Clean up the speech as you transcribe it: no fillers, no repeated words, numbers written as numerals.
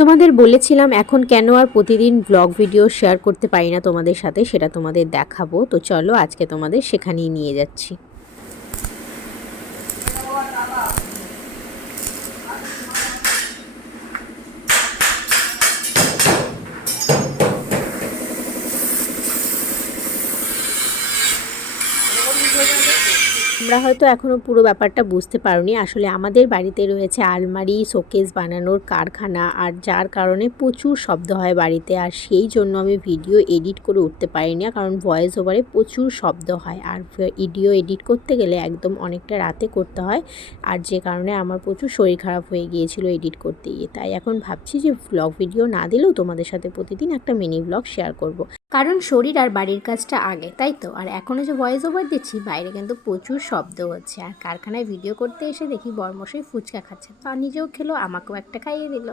তোমাদের বলেছিলাম এখন কেন আর প্রতিদিন ব্লগ ভিডিও শেয়ার করতে পারি না তোমাদের সাথে, সেটা তোমাদের দেখাবো। তো চলো আজকে তোমাদের সেখানেই নিয়ে যাচ্ছি। তোমরা হয়তো এখনও পুরো ব্যাপারটা বুঝতে পারোনি। আসলে আমাদের বাড়িতে রয়েছে আলমারি, শোকেস বানানোর কারখানা, আর যার কারণে প্রচুর শব্দ হয় বাড়িতে। আর সেই জন্য আমি ভিডিও এডিট করে উঠতে পারি না, কারণ ভয়েস ওভারে প্রচুর শব্দ হয়। আর ভিডিও এডিট করতে গেলে একদম অনেকটা রাতে করতে হয়, আর যে কারণে আমার প্রচুর শরীর খারাপ হয়ে গিয়েছিল এডিট করতে গিয়ে। তাই এখন ভাবছি যে ব্লগ ভিডিও না দিলেও তোমাদের সাথে প্রতিদিন একটা মিনি ব্লগ শেয়ার করব। কারণ শরীর আর বাড়ির কাজটা আগে, তাই তো। আর এখনও যে ভয়েস ওভার দিচ্ছি, বাইরে কিন্তু প্রচুর শব্দ হচ্ছে। আর কারখানায় ভিডিও করতে এসে দেখি বরমশাই ফুচকা খাচ্ছে, তো নিজেও খেলো, আমাকেও একটা খাইয়ে দিল।